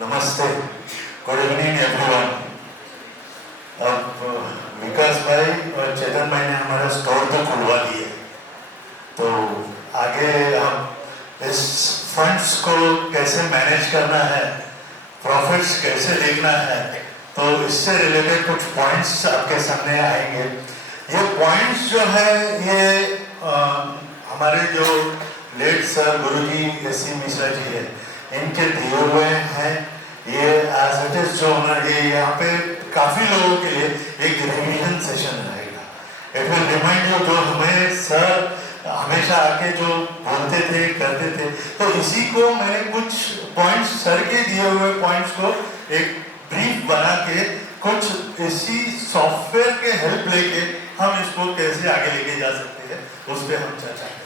नमस्ते, good evening everyone. अब विकास भाई और चेतन भाई ने हमारा स्टोर तो खुलवा दिया, तो आगे हम इस फंड्स को कैसे मैनेज करना है, प्रॉफिट्स कैसे देखना है, तो इससे रिलेटेड कुछ पॉइंट्स आपके सामने आएंगे। ये पॉइंट्स जो है ये हमारे जो लेट सर गुरुजी एस.सी. मिश्रा जी है, इनके दिए हुए हैं। ये एज इट इज जो ये यहाँ पे काफी लोगों के लिए एक रिवीजन सेशन रहेगा। इट विल रिमाइंड यू, जो हमें सर हमेशा आके जो बोलते थे करते थे, तो इसी को मैंने कुछ पॉइंट्स, सर के दिए हुए पॉइंट्स को एक ब्रीफ बना के कुछ इसी सॉफ्टवेयर के हेल्प लेके हम इसको कैसे आगे लेके जा सकते हैं उस पर हम चर्चा करेंगे।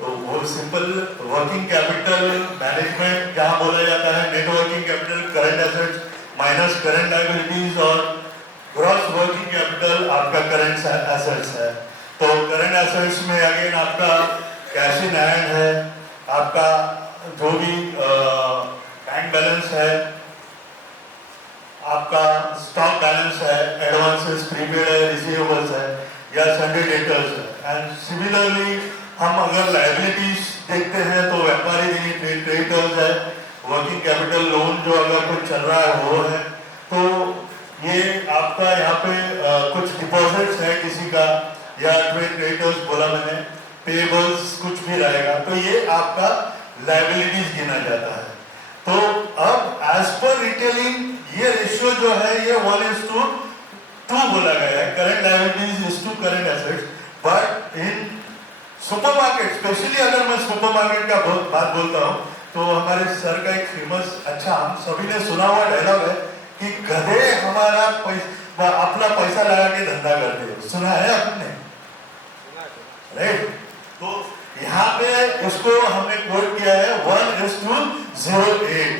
तो वो सिंपल वर्किंग कैपिटल मैनेजमेंट जहाँ बोला जाता है, net working capital current assets minus current liabilities और ग्रॉस वर्किंग कैपिटल आपका करंट एसेट्स है। तो करंट एसेट्स में अगेन आपका कैश इन हैंड है, आपका जो भी बैंक बैलेंस है, आपका स्टॉक बैलेंस है, एडवांसेस, प्रीपेड है, रिसीवेबल्स है या सन्डे डेटर्स है। एंड सिमिलरली हम अगर लायबिलिटीज देखते हैं तो व्यापारी ऋणी, ट्रेड क्रेडिटर्स है, वर्किंग कैपिटल लोन जो अगर कुछ चल रहा है वो है। तो ये आपका यहाँ पे कुछ डिपॉजिट्स है किसी का, या ट्रेड क्रेडिटर्स बोला मैंने, पेबल्स कुछ भी रहेगा, तो ये आपका लायबिलिटीज गिना जाता है। तो अब एज पर रिटेलिंग ये रेशियो जो है ये 1:2 बोला गया है, current liabilities is to current assets. But in supermarket, specially अगर मैं सुपरमार्केट का बात बोलता हूँ, तो हमारे सर का एक फेमस, अच्छा हम सभी ने सुना हुआ डायलॉग है कि गधे हमारा अपना पैसा लगा के धंधा करते हो, सुना है आपने? राइट। तो यहाँ पे इसको हमने कोट किया है 1:08।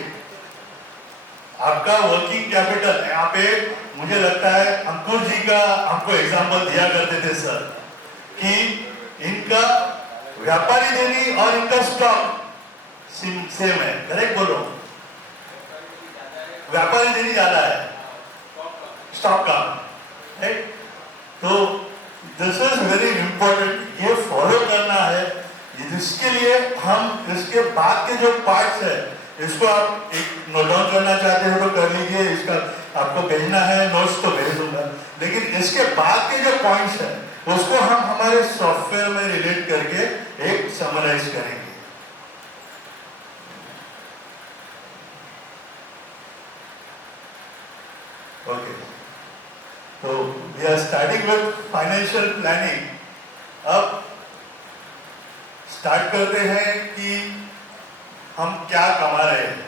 आपका वर्किंग कैपिटल यहाँ पे मुझे लगता है अंकुर जी का हमको एग्जाम्पल दिया करते थे सर, कि इनका व्यापारी देनी और इनका स्टॉक सेम है, करेक्ट बोलो? व्यापारी देनी ज्यादा है स्टॉक का, राइट? तो दिस इज वेरी इंपॉर्टेंट, ये फॉलो करना है। इसके लिए हम इसके बाद के जो पार्ट्स है, इसको आप एक नोट डाउन करना चाहते हो तो कर लीजिए, इसका आपको भेजना है नोट्स तो भेज दूंगा, लेकिन इसके बाद के जो पॉइंट्स है उसको हम हमारे सॉफ्टवेयर में रिलेट करके एक समराइज करेंगे। ओके, तो we are starting with financial planning. अब स्टार्ट करते हैं कि हम क्या कमा रहे हैं।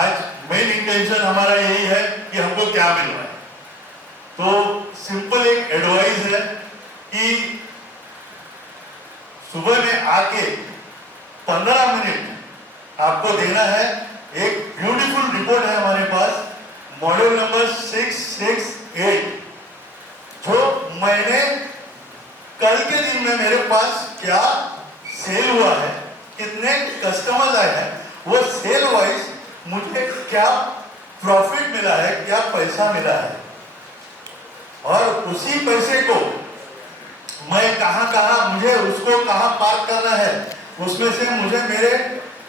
आज मेन इंटेंशन हमारा यही है कि हमको क्या मिल रहा है। तो सिंपल एक एडवाइस है कि सुबह में आके 15 मिनट आपको देना है। एक ब्यूटीफुल रिपोर्ट है हमारे पास, मॉडल नंबर 668, जो मैंने कल के दिन में मेरे पास क्या सेल हुआ है, कितने कस्टमर्स आए हैं, वो सेल वाइज मुझे क्या प्रॉफिट मिला है, क्या पैसा मिला है, और उसी पैसे को मैं कहाँ मुझे उसको कहाँ पार्क करना है, उसमें से मुझे मेरे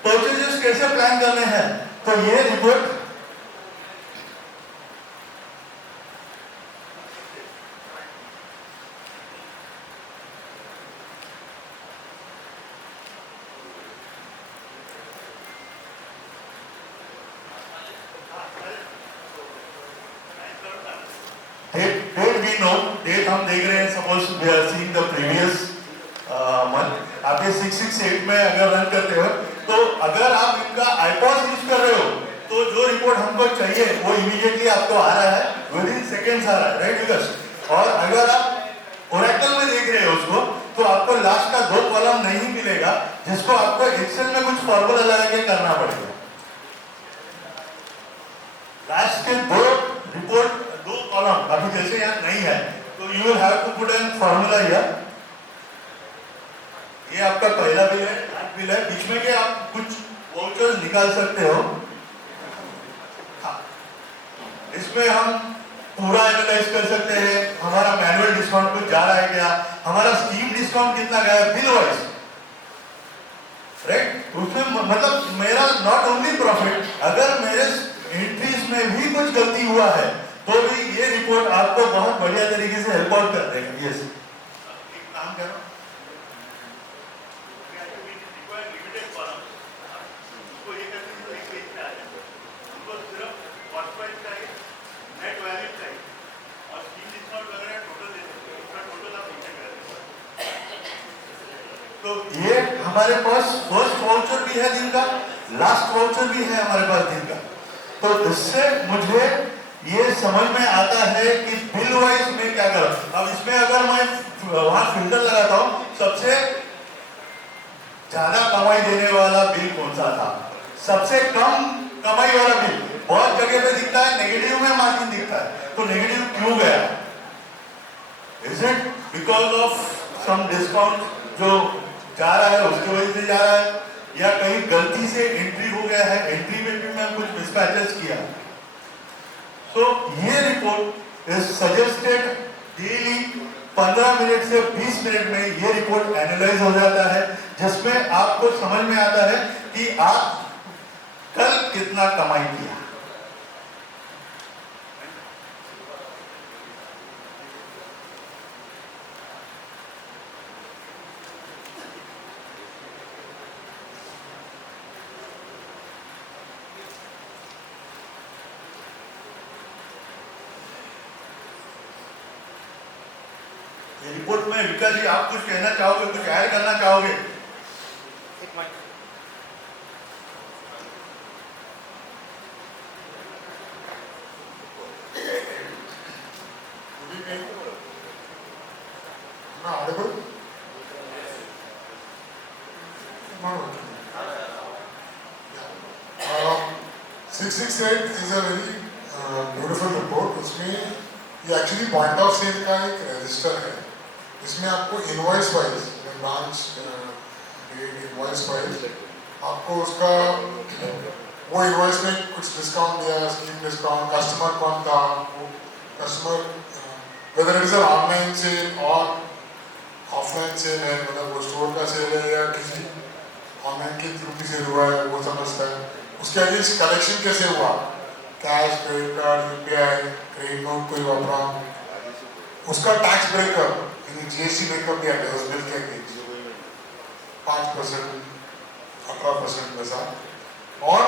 परचेजेस कैसे प्लान करने हैं। तो ये रिपोर्ट डेट हम देख रहे हैं, suppose we are seeing the previous month. आप ये 668 में अगर रन करते हो, तो अगर आप इनका आईपॉस यूज कर रहे हो, तो जो रिपोर्ट हमको चाहिए वो इमीडिएटली आपको आ रहा है, विद इन सेकेंड्स आ रहा है, राइट विकास? और अगर आप ओरेकल में देख रहे हो उसको, तो आपको लास्ट का 2 कॉलम नहीं मिलेगा, जिसको आपको एक्सेल में कुछ फॉर्मूला लगा के करना पड़ेगा। लास्ट के 2 रिपोर्ट 2 कॉलम अभी जैसे यहाँ नहीं है, तो you will have to put an formula here. ये आपका पहला बिल है, बिल है, बीच में के आप कुछ वाउचर्स निकाल सकते हो। हाँ, इसमें हम पूरा एनालाइज कर सकते हैं हमारा मैनुअल डिस्काउंट कुछ जा रहा है क्या, हमारा स्कीम डिस्काउंट कितना गया बिल वाइज, राइट। उसमें मतलब मेरा नॉट ओनली प्रॉफिट, अगर मेरे एंट्रीज में भी कुछ गलती हुआ है तो भी ये रिपोर्ट आपको बहुत बढ़िया तरीके से हेल्प आउट कर देगा। यस, एक काम करो, तो ये हमारे पास फर्स्ट वाउचर भी है दिन का, लास्ट वाउचर भी है हमारे पास दिन का। तो इससे मुझे ये समझ में आता है कि बिल वाइज में क्या करूं। अब इसमें अगर मैं वहां फिल्टर लगाता हूं, सबसे ज्यादा कमाई देने वाला बिल कौन सा था, सबसे कम कमाई वाला बिल बहुत जगह पे दिखता है, नेगेटिव में मार्जिन दिखता है। तो नेगेटिव क्यों गया? Is it because of some discount जो जा रहा है उसकी वजह से जा रहा है, या कहीं गलती से एंट्री हो गया है, एंट्री में भी मैं कुछ मिसमैचेस किया। तो ये report is suggested daily 15 minute से 20 मिनट में ये रिपोर्ट एनालाइज हो जाता है, जिसमें आपको समझ में आता है कि आप कल कितना कमाई किया। रिपोर्ट में विकास जी आप कुछ कहना चाहोगे, कुछ ऐड करना चाहोगे? एक minute, audible? Yeah. 668 is a very beautiful report. उसमें ये एक्चुअली पॉइंट ऑफ सेल का एक रजिस्टर है। इसमें आपको invoice wise, branch invoice wise आपको उसका वो इनवॉइस में कुछ डिस्काउंट दिया, स्कीम डिस्काउंट, कस्टमर कौन था, वो customer whether it is online sale और ऑफलाइन सेल है, मतलब वो स्टोर का सेल है या किसी ऑनलाइन के थ्रू की सेल हुआ है, वो समझता है। उसके अगेंस्ट कलेक्शन कैसे हुआ, cash, credit card, UPI, credit note कोई वापरा, उसका टैक्स ब्रेकअप यानी जीएसटी ब्रेकअप भी आता है उस बिल के अगेंस्ट 5%, 18% वैसा, और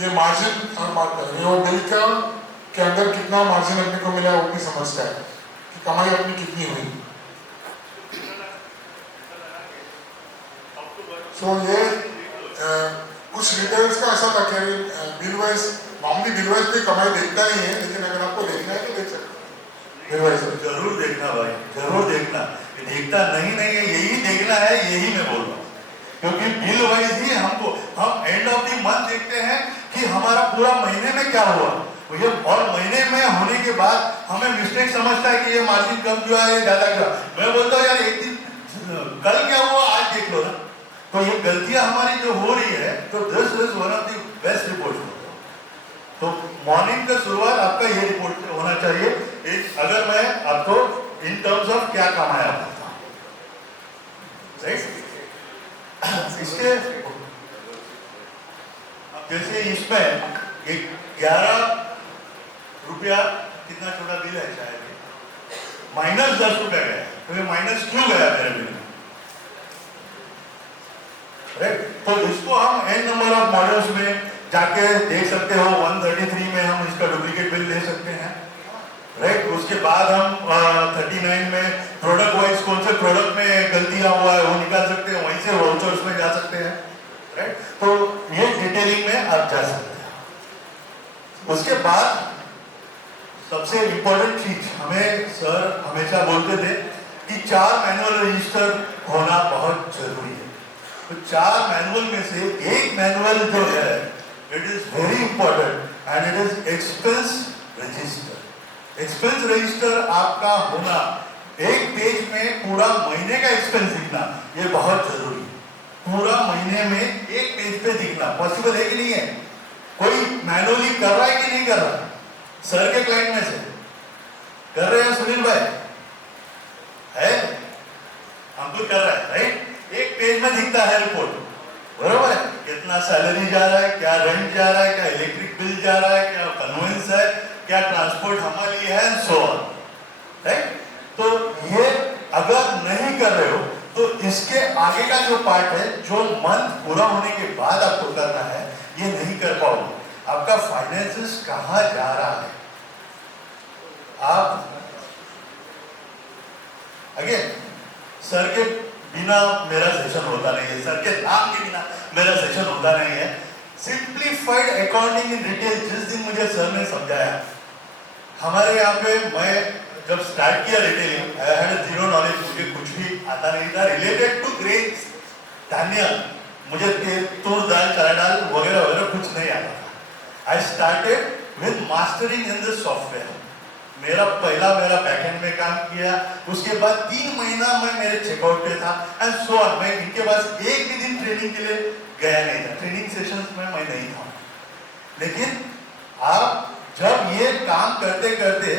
ये मार्जिन और वो बिल का के अंदर कितना मार्जिन अपने को मिला वो भी समझता है कि कमाई अपनी कितनी हुई। सो ये कुछ रिटेलर्स का ऐसा था कि bill wise normally bill wise पे कमाई देखता नहीं है, लेकिन अगर आपको देखना है तो देख सकते हैं बिल वाइज। जरूर देखना भाई, जरूर देखना, देखता नहीं है, यही देखना है, यही मैं बोल रहा हूँ। क्योंकि बिल वाइज ही हमको, हम एंड ऑफ द मंथ देखते हैं कि हमारा पूरा महीने में क्या हुआ, ये और महीने में होने के बाद हमें मिस्टेक समझता है कि ये मार्जिन कम क्यों है, ज्यादा क्यों। मैं बोलता हूँ यार एक दिन कल क्या हुआ आज देख लो ना। तो ये गलतियां हमारी जो हो रही है, तो this is one of the best report. तो मॉर्निंग का शुरुआत आपका ये रिपोर्ट से होना चाहिए। एक अगर मैं आपको इन टर्म्स ऑफ क्या कमाया बोलता हूँ, इसके जैसे इसमें एक 11 रुपया कितना छोटा बिल है शायद, -10 रुपया गया। तो ये माइनस क्यों गया मेरे बिल में, राइट। तो इसको हम एन नंबर ऑफ मॉडल्स में जाके देख सकते हो। 133 में हम इसका डुप्लीकेट बिल ले सकते हैं, राइट। उसके बाद हम 39 में प्रोडक्ट वाइज कौन से प्रोडक्ट में गलतियां हुआ है वो निकाल सकते हैं, वहीं से वाउचर्स में जा सकते हैं, राइट। तो ये डिटेलिंग में आप जा सकते हैं। उसके बाद सबसे इंपॉर्टेंट चीज हमें सर हमेशा बोलते थे कि 4 मैनुअल रजिस्टर होना बहुत जरूरी है। तो 4 मैनुअल में से एक मैनुअल जो है it is very important and it is expense register. Expense register आपका होना, एक पेज में पूरा महीने का एक्सपेंस लिखना, ये बहुत जरूरी है। महीने में एक पेज पे दिखना पॉसिबल है कि नहीं है? कोई मैनुअली कर रहा है कि नहीं कर रहा? सर के क्लाइंट में से कर रहे हैं सुनील भाई? है, अंकुर कर रहा है, राइट? एक पेज में दिखता है रिपोर्ट, बरोबर है? कितना सैलरी जा रहा है, क्या रेंट जा रहा है, क्या इलेक्ट्रिक बिल जा रहा है, क्या कन्वेंस है, क्या ट्रांसपोर्ट हमारे लिए है, सो ऑन, राइट? तो ये अगर नहीं कर रहे हो तो इसके आगे का जो पार्ट है, जो मंथ पूरा होने के बाद आपको करना है, ये नहीं कर पाओगे। आपका फाइनेंसेस कहां जा रहा है? आप अगेन सर के बिना मेरा सेशन होता नहीं है, सर के नाम के बिना मेरा सेशन होता नहीं है। सिंप्लीफाइड अकाउंटिंग इन डिटेल जिस दिन मुझे सर ने समझाया, हमारे यहाँ पे मैं जब स्टार्ट किया retailing, I had zero knowledge, मुझे कुछ भी आता नहीं था रिलेटेड टू ग्रेन्स, धान्य, मुझे तूर दाल, चना दाल वगैरह वगैरह कुछ नहीं आता था। I started with mastering in this software. मेरा बैकएंड में काम किया, उसके बाद 3 महीना मैं मेरे चेकआउट पे था एंड सो ऑन। मैं इनके पास एक भी दिन ट्रेनिंग के लिए गया नहीं था, ट्रेनिंग सेशंस में मैं नहीं था। लेकिन आप जब ये काम करते करते,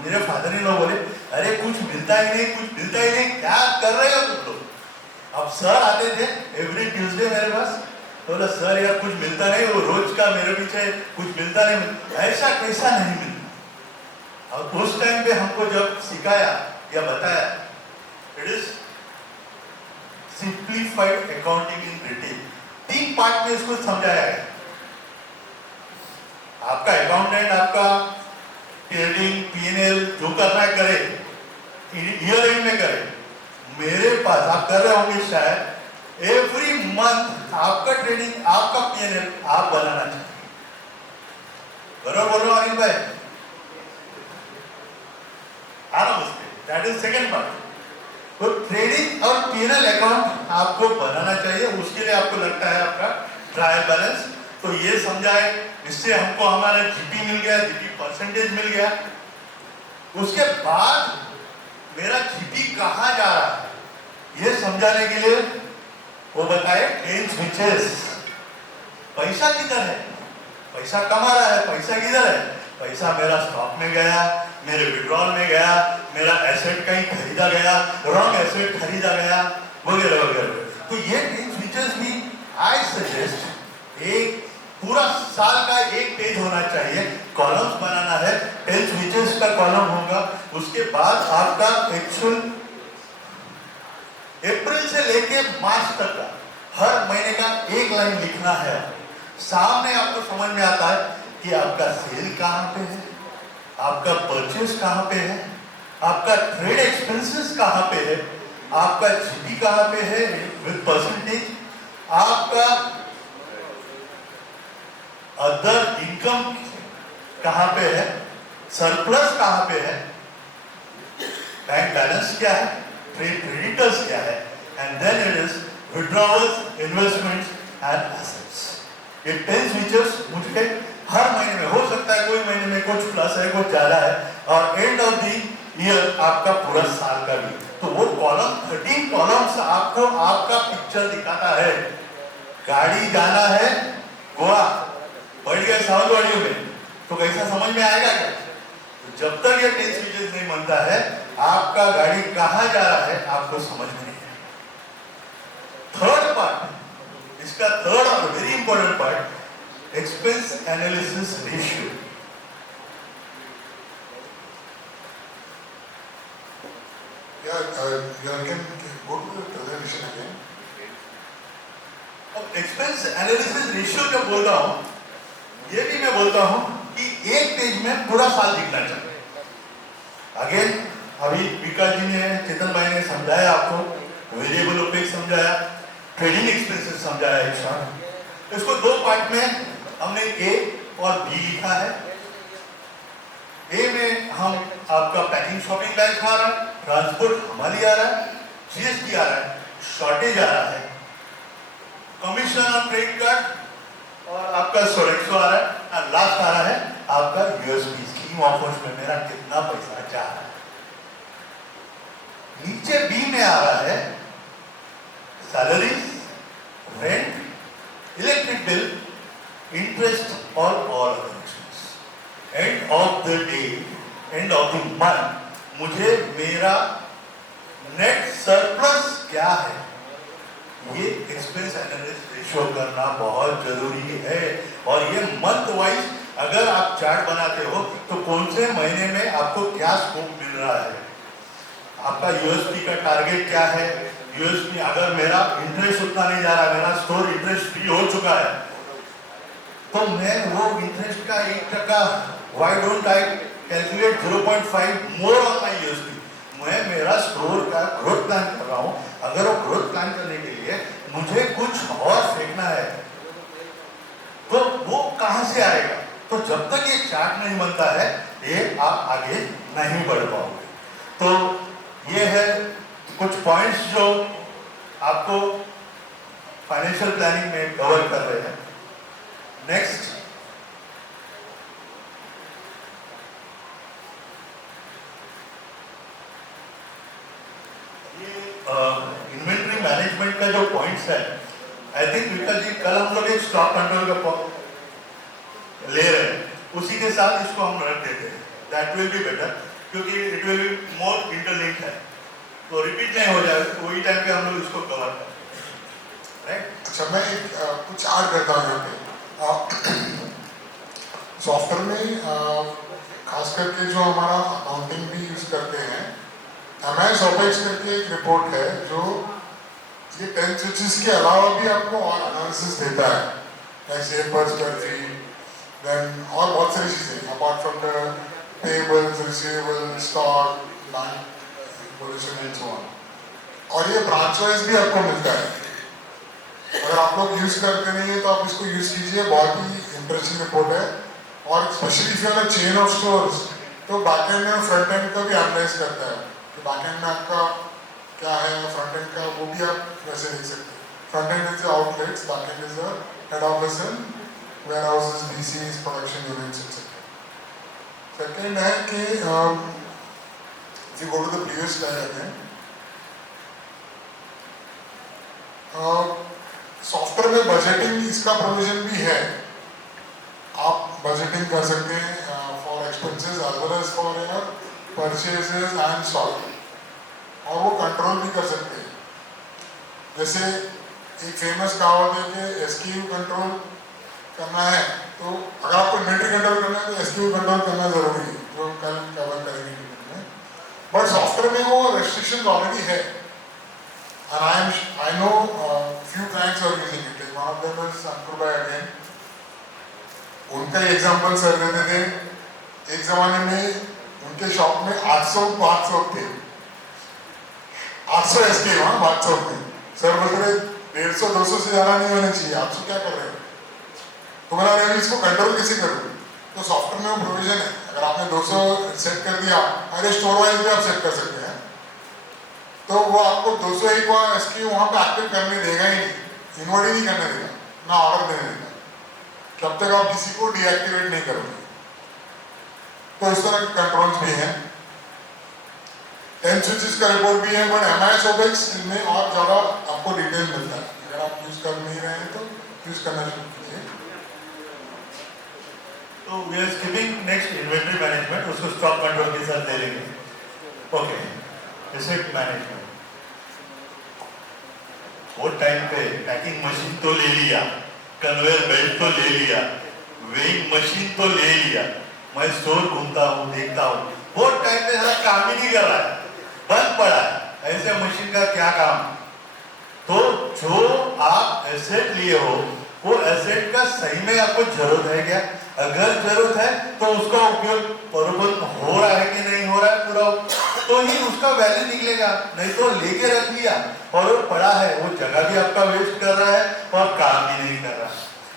मेरे फादर इन लोग बोले, अरे कुछ मिलता ही नहीं, कुछ मिलता ही नहीं, क्या कर रहे हो तुम लोग? अब सर आते थे एवरी ट्यूसडे मेरे पास, तो बोला सर यार कुछ मिलता नहीं, वो रोज का मेरे पीछे कुछ मिलता नहीं, ऐसा कैसा नहीं मिलता। और उस टाइम पे हमको जब सिखाया या बताया, it is simplified accounting in detail, 3 part में इसको समझाया गया। आपका अकाउंटेंट आपका ट्रेडिंग पीएनएल जो करना है करे, ईयर एंड में करे। मेरे पास आप कर रहे होंगे शायद, एवरी मंथ आपका ट्रेडिंग, आपका पीएनएल आप बनाना चाहिए, बरोबर बोलो अनिल भाई? That is second part. तो ट्रेडिंग और पीएनएल अकाउंट आपको बनाना चाहिए, उसके लिए आपको लगता है आपका ट्रायल बैलेंस, तो ये समझाए, इससे हमको हमारा जीपी मिल गया, जीपी परसेंटेज मिल गया। उसके बाद मेरा जीपी कहां जा रहा है ये समझाने के लिए वो बताए टेन स्विचेस। पैसा किधर है, पैसा कमा रहा है, पैसा किधर है? पैसा मेरा स्टॉक में गया, मेरे विड्रॉल में गया, मेरा एसेट कहीं खरीदा गया, रॉन्ग एसेट खरीदा गया, वगैरह वगैरह। तो ये टेन स्विचेस भी आई सजेस्ट एक पूरा साल का एक पेज होना चाहिए, कॉलम्स बनाना है, 10 स्विचेस का कॉलम होगा। उसके बाद आपका एक्चुअल अप्रैल से लेके मार्च तक का हर महीने का एक लाइन लिखना है। सामने आपको समझ में आता है कि आपका सेल कहाँ पे है, आपका परचेज कहाँ पे है, आपका ट्रेड एक्सपेंसेस कहाँ पे है, आपका जीपी कहाँ पे है विद परसेंटेज, आपका अदर इनकम कहां पे है, सरप्लस कहां पे है, बैंक बैलेंस क्या है, ट्रेड क्रेडिटर्स क्या है, and then it is withdrawals, investments and assets. ये 10 फीचर्स मुझे हर महीने में, हो सकता है कोई महीने में कुछ प्लस है, कुछ ज्यादा है, और एंड ऑफ द ईयर आपका पूरा साल का भी। तो वो कॉलम 13 कॉलम्स आपको आपका पिक्चर दिखाता है। गाड़ी जाना है गोवा, बढ़ गया सावधानियों में, तो कैसा समझ में आएगा क्या? तो जब तक ये 10 फीचर्स नहीं बनता है, आपका गाड़ी कहां जा रहा है आपको समझ में नहीं आएगा। थर्ड पार्ट, इसका थर्ड और very important part, expense analysis ratio. अब एक्सपेंस एनालिसिस रेशियो जब बोल रहा हूं, ये भी मैं बोलता हूं कि एक पेज में पूरा साल दिखना चाहिए। अगेन अभी विकास जी ने, चेतन भाई ने समझाया आपको, वेरिएबल ओपेक्स समझाया, ट्रेडिंग एक्सपेंसेस समझाया एक साथ। इसको 2 पार्ट में हमने ए और बी लिखा है। ए में हम आपका पैकिंग शॉपिंग बैग आ रहा है, ट्रांसपोर्ट हमारी आ रहा है, जीएसटी आ रहा है, शॉर्टेज आ रहा है, कमीशन ऑन क्रेडिट कार्ड और आपका सोरेक्सो आ रहा है, और लास्ट आ रहा है आपका यूएसपी स्कीम ऑफर्स में मेरा कितना पैसा जा रहा है। नीचे बी में आ रहा है salaries, rent, electric bill, interest or all other expenses. End of the day, end of the month, मुझे मेरा नेट सरप्लस क्या है, ये एक्सपेंस एनालिसिस रेशियो करना बहुत जरूरी है। और ये मंथ वाइज अगर आप चार्ट बनाते हो तो कौन से महीने में आपको क्या स्कोप मिल रहा है, आपका यूएसपी का टारगेट क्या है। यूएसपी अगर मेरा इंटरेस्ट उतना नहीं जा रहा, मेरा स्टोर इंटरेस्ट फ्री हो चुका है, तो मैं वो इंटरेस्ट का 1%, why don't I calculate 0.5 more on my USP. मैं मेरा स्टोर का ग्रोथ प्लान कर रहा हूँ, अगर वो ग्रोथ प्लान करने के लिए मुझे कुछ और फेंकना है तो वो कहां से आएगा। तो जब तक ये चार्ट नहीं बनता है ये आप आगे नहीं बढ़ पाओगे। तो ये है कुछ पॉइंट्स जो आपको फाइनेंशियल प्लानिंग में कवर कर रहे हैं। नेक्स्ट, इन्वेंट्री मैनेजमेंट का जो पॉइंट्स है, आई थिंक विकास जी कल हम लोग एक स्टॉक कंट्रोल का ले रहे हैं, उसी के साथ इसको हम रख देते हैं, दैट विल बी बेटर, क्योंकि it will be more interlinked है, तो रिपीट नहीं हो जाएगा, तो वही टाइम पे हम लोग इसको कवर करें, राइट। अच्छा, मैं कुछ ऐड करता हूँ यहाँ पे। सॉफ्टवेयर में खास करके जो हमारा अकाउंटिंग भी यूज करते हैं, एमआईएस ओपेक्स करके एक रिपोर्ट है जो ये 10 स्विचेस के अलावा भी आपको और एनालिसिस देता है, जैसे पर स्क्वायर फीट, देन और बहुत सारी चीज़ें apart from the payables, receivable, stock, land position and so on. और ये ब्रांच वाइज भी आपको मिलता है, अगर आप लोग यूज करते नहीं है तो आप इसको यूज कीजिए, बहुत ही इंटरेस्टिंग रिपोर्ट है। और specially if you are chain of stores, तो बैक एंड में फ्रंट एंड का भी एनालाइज करता है कि बैक एंड में आपका क्या है, फ्रंट एंड का वो भी आप वैसे देख सकते हैं। Front end is outlets, back end is head office and warehouses, DCs, production units etcetera. Second है कि if you go to the previous slide again, software में बजटिंग इसका प्रोविजन भी है, आप बजटिंग कर सकते हैं for expenses as well as for your purchases and stock, और वो कंट्रोल भी कर सकते हैं। जैसे एक फेमस कहावत है कि एसक्यू कंट्रोल करना है, तो अगर आपको इन्वेंट्री कंट्रोल करना है तो एसक्यू कंट्रोल करना जरूरी है, जो हम कल कवर करेंगे। बट सॉफ्टवेयर में वो रेस्ट्रिक्शंस ऑलरेडी है, and I know few clients are using it. Like one of them is Ankur Bhai again. उनका एग्जाम्पल सर देते थे, एक जमाने में उनके शॉप में 800 बाथ सोप थे, 800 एसके, वहाँ बाथ सोप थे। सर बोलते थे 150-200 से ज़्यादा नहीं होने चाहिए, 800 क्या कर रहे हो। तो मैंने अरे इसको कंट्रोल कैसे करूँ, तो सॉफ्टवेयर में वो प्रोविजन है, अगर आपने 200 सेट कर दिया, अरे स्टोर वाइज भी आप सेट कर सकते हैं, तो वो आपको 201 एसक्यू वहाँ पे एक्टिव करने देगा ही नहीं, इन्वर्ट ही नहीं करने देगा, ना ऑर्डर देने देगा, जब तक आप किसी को डीएक्टिवेट नहीं करोगे। तो इस तरह के कंट्रोल्स भी हैं। 10 स्विचेस का रिपोर्ट भी है, बट एमआईएस ओपेक्स इनमें और ज़्यादा आपको डिटेल मिलता है। अगर आप यूज़ कर नहीं रहे हैं तो यूज़ करना शुरू कीजिए। तो we are skipping next inventory management, उसको स्टॉक कंट्रोल के साथ ले लेंगे। ओके, एसेट मैनेजमेंट, वो टाइम पे पैकिंग मशीन तो ले लिया, कन्वेयर बेल्ट तो ले लिया, वेइंग मशीन तो ले लिया, मैं स्टोर घूमता हूँ, देखता हूँ, वो टाइम पे जरा काम ही नहीं कर रहा है, बंद पड़ा है, ऐसे मशीन का क्या काम। तो जो आप एसेट लिए हो, वो एसेट का सही में आपको जरूरत है क्या, अगर जरूरत है तो उसका उपयोग बरोबर हो रहा है कि नहीं हो रहा है पूरा, तो ही उसका वैल्यू निकलेगा। नहीं तो लेके रख लिया और वो पड़ा है, वो जगह भी आपका वेस्ट कर रहा है और काम भी नहीं कर रहा।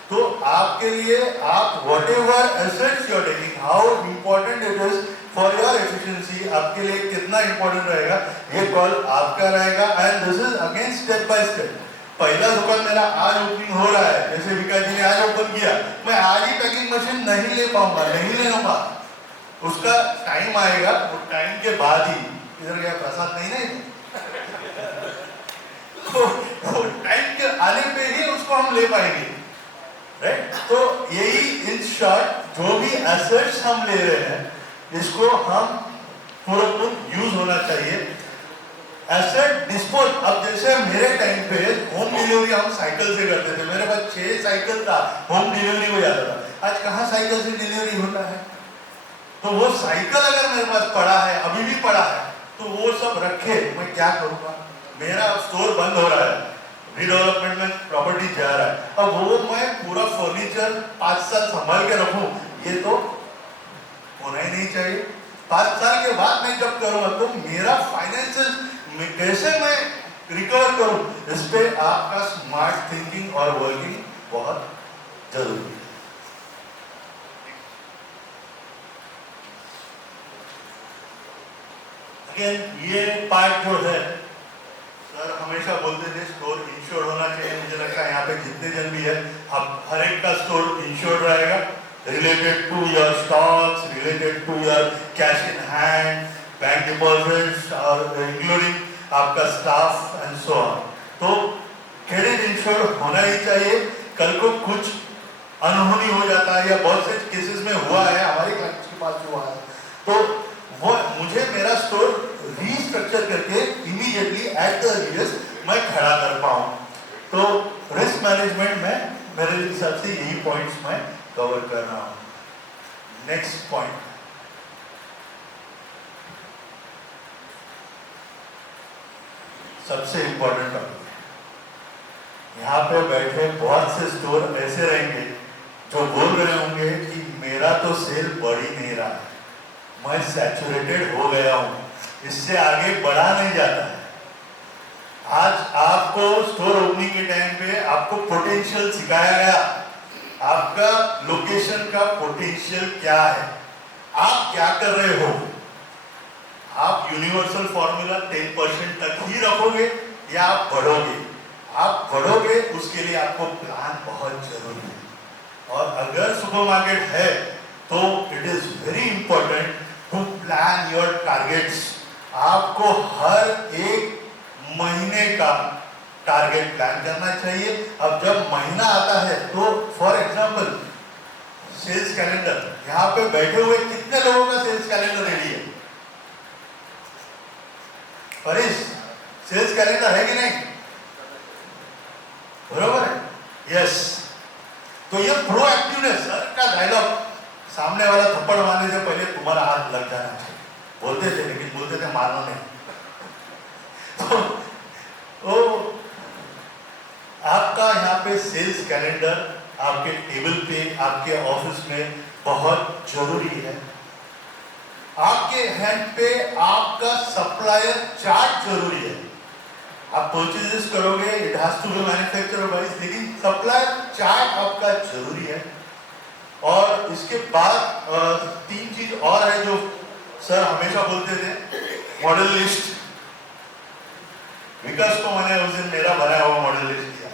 तो आपके लिए आप whatever assets you are taking, how important it is for your efficiency, आपके लिए कितना इंपॉर्टेंट रहेगा, ये कॉल आपका रहेगा। And this is again step by step. पहला दुकान मेरा आज ओपनिंग हो रहा है, जैसे विकास जी ने आज ओपन किया, मैं आज ही पैकिंग मशीन नहीं ले पाऊंगा, नहीं ले लूंगा, उसका टाइम आएगा, वो टाइम के बाद ही, इधर गया प्रसाद नहीं तो टाइम के आने पे ही उसको हम ले पाएंगे। राइट? तो यही इन शॉर्ट जो भी एसेट्स हम ले रहे हैं इसको हम पूरा यूज होना चाहिए। एसेट डिस्पोज, अब जैसे मेरे टाइम पे होम डिलीवरी हम साइकिल से करते थे, मेरे पास 6 साइकिल था, होम डिलीवरी हो जाता था। आज कहाँ साइकिल से डिलीवरी होता है? तो वो साइकिल अगर मेरे पास पड़ा है, अभी भी पड़ा है, तो वो सब रखे मैं क्या करूँगा? मेरा स्टोर बंद हो रहा है, रिडेवलपमेंट में प्रॉपर्टी जा रहा है, अब वो मैं पूरा फर्नीचर 5 साल संभाल के रखूं, ये तो होना ही नहीं चाहिए। 5 साल के बाद मैं जब करूँगा तो मेरा फाइनेंशियल कैसे मैं रिकवर करूँ, इस पे आपका स्मार्ट थिंकिंग और वर्किंग बहुत जरूरी है। अगेन ये पार्ट जो है, सर हमेशा बोलते थे स्टोर इंश्योर्ड होना चाहिए। मुझे लगता है यहाँ पे जितने जन भी है, अब हर एक का स्टोर इंश्योर्ड रहेगा, related to your stocks, related to your cash in hand, bank deposits और इंक्लूडिंग आपका स्टाफ एंड सो ऑन। तो क्रेडिट इंश्योर्ड होना ही चाहिए। कल को कुछ अनहोनी हो जाता है, या बहुत से केसेस में हुआ है, हमारे क्लाइंट्स के पास हुआ है, तो वो मुझे मेरा स्टोर रीस्ट्रक्चर करके इमीडिएटली एट द अर्लीस्ट मैं खड़ा कर पाऊँ। तो रिस्क मैनेजमेंट में मेरे हिसाब से यही पॉइंट्स मैं कवर कर रहा हूँ। नेक्स्ट पॉइंट, सबसे इंपॉर्टेंट टॉपिक, यहाँ पे बैठे बहुत से स्टोर ऐसे रहेंगे जो बोल रहे होंगे कि मेरा तो सेल बढ़ ही नहीं रहा है, मैं सैचुरेटेड हो गया हूँ, इससे आगे बढ़ा नहीं जाता है। आज आपको स्टोर ओपनिंग के टाइम पे आपको पोटेंशियल सिखाया गया, आपका लोकेशन का पोटेंशियल क्या है, आप क्या कर रहे हो। आप यूनिवर्सल फॉर्मूला 10% तक ही रखोगे या आप बढ़ोगे? आप बढ़ोगे, उसके लिए आपको प्लान बहुत जरूरी है। और अगर सुपरमार्केट है तो it is very important to plan your targets. आपको हर एक महीने का टारगेट प्लान करना चाहिए। अब जब महीना आता है तो फॉर एग्जांपल सेल्स कैलेंडर, यहाँ पे बैठे हुए कितने लोगों का सेल्स कैलेंडर रेडी है? परेश, सेल्स कैलेंडर है कि नहीं? बरोबर है? यस। तो ये प्रोएक्टिवनेस का डायलॉग, सामने वाला थप्पड़ मारने से पहले तुम्हारा हाथ लग जाना चाहिए, बोलते थे, लेकिन बोलते थे मारना नहीं। तो आपका यहाँ पे सेल्स कैलेंडर आपके टेबल पे, आपके ऑफिस में बहुत जरूरी है। आपके हैंड पे आपका सप्लायर चार्ट जरूरी है। आप परचेजेस करोगे, it has to be manufacturer wise, लेकिन सप्लायर चार्ट आपका जरूरी है। और इसके बाद 3 चीज और है जो सर हमेशा बोलते थे, मॉडल लिस्ट। विकास को मैंने उस दिन मेरा बनाया हुआ मॉडल लिस्ट दिया।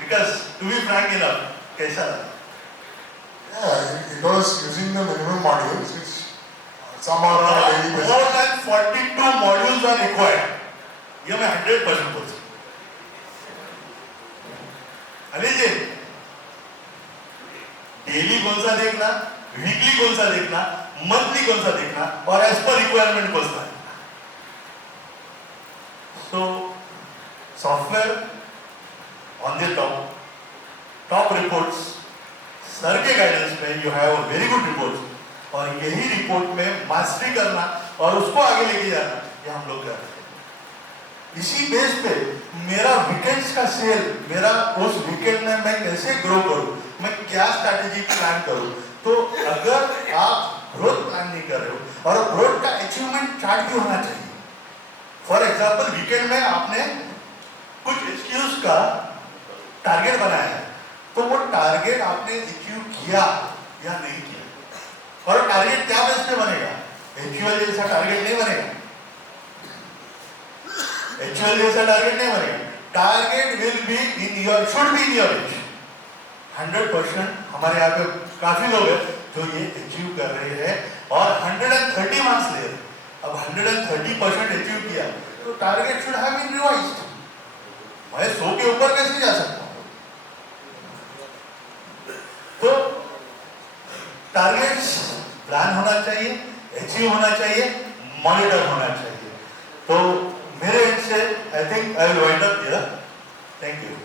विकास, टू बी फ्रैंक इनफ, कैसा था? It was using the minimum modules, which some are on a daily basis. More than 42 modules are required. ये मैं 100% बोल सकता हूँ। अली जी, डेली कौन सा देखना, वीकली कौन सा देखना, मंथली कौन सा देखना, और एज पर रिक्वायरमेंट कौन सा। So software on the top reports, sir के गाइडेंस में you have a very good report, और यही रिपोर्ट में मास्टरी करना और उसको आगे लेके जाना, ये हम लोग कर रहे हैं। इसी बेस पे मेरा वीकेंड्स का सेल, मेरा उस वीकेंड में मैं कैसे ग्रो करूं, मैं क्या स्ट्रैटेजी प्लान करूं। तो अगर आप ग्रोथ प्लान नहीं कर रहे हो, और ग्रोथ का अचीवमेंट चार्ट भी होना चाहिए। फॉर एग्जाम्पल, वीकेंड में आपने कुछ एक्सक्यूज का टारगेट बनाया है, तो वो टारगेट आपने अचीव किया या नहीं किया, और टारगेट क्या बेस पे बनेगा? एक्चुअल जैसा टारगेट नहीं बनेगा, एक्चुअल जैसा टारगेट नहीं बनेगा। Target will be in your, should be in your age. 100% हमारे यहाँ पे काफी लोग हैं जो ये अचीव कर रहे हैं और 130 मार्क्स ले रहे हैं। अब 130% अचीव किया तो target should have been revised. मैं 100 के ऊपर कैसे जा सकता हूँ? प्लान होना चाहिए, अचीव होना चाहिए, मॉनिटर होना चाहिए। तो मेरे एंड से I think I will wind up here. Thank you.